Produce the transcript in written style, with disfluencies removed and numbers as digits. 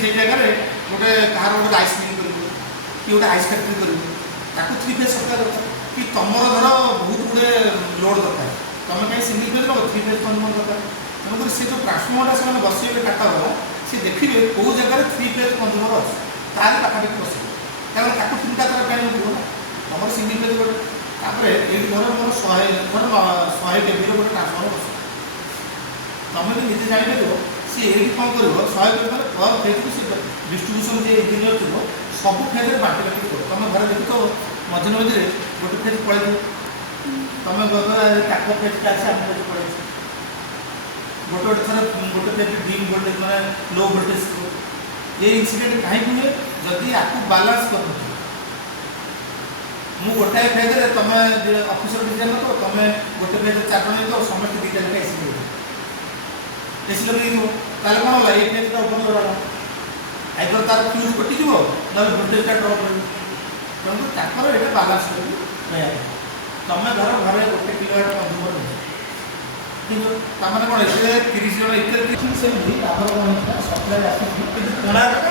से जगह गोटे कहार गोटे आइस मिल कर कि गोटे आइस फैक्ट्री कर थ्री फेज सप्लाई दरकार कि तुम धर बहुत गुड़े लोड दरकार तुम कहीं सिंगल फेज नो थ्री फेज कंज्यूमर दरकार तेणुकर से जो ट्रांसफर्मरटा से बसइबे टाटा वाला सी देखिए कौ जगह थ्री फेज कंज्यूमर अच्छे तार पाखापाखि बस कारण ताको तीनटा तार कहीं ना तुम सिंगल फेज गोटे तापर ये धर मोर 100 केबी गोटे ट्रांसफर्मर बस तुम भी निजे जापर सी ये कौन कर 100 केबी मैंने पर फेज को सी डिस्ट्रीब्यूशन जो इंजीनियर थो सब फेज में बांटी बांटी कर तुम घर देख तो मझे मझे गोटे फेज पड़े तुम ताक फेज का आम फेज पड़े गोटे गोटे थर गोटे फेज डीम वोल्टेज मैंने लो वोल्टेज ये इनसीडेंट कहीं हुए जदि आपको बालांस कर मु गोटे फेज रे तुम ऑफिसर डिजाइन तो तुम गोटे फेज 4 जन तो समस्त 2टा लेखा एसी लगे ताले कौन होला ये फेज ओपन करा आइदर तार फ्यूज कटि जीवो ना वोल्टेज ड्रॉप हो तेणु ताकर ये बालांस कर तुम धर घर गोटे किलोवाट कंज्यूमर ठीक है कौन 30 जन इतने सेमती आमर कौन सप्लाई आसी कोणार्क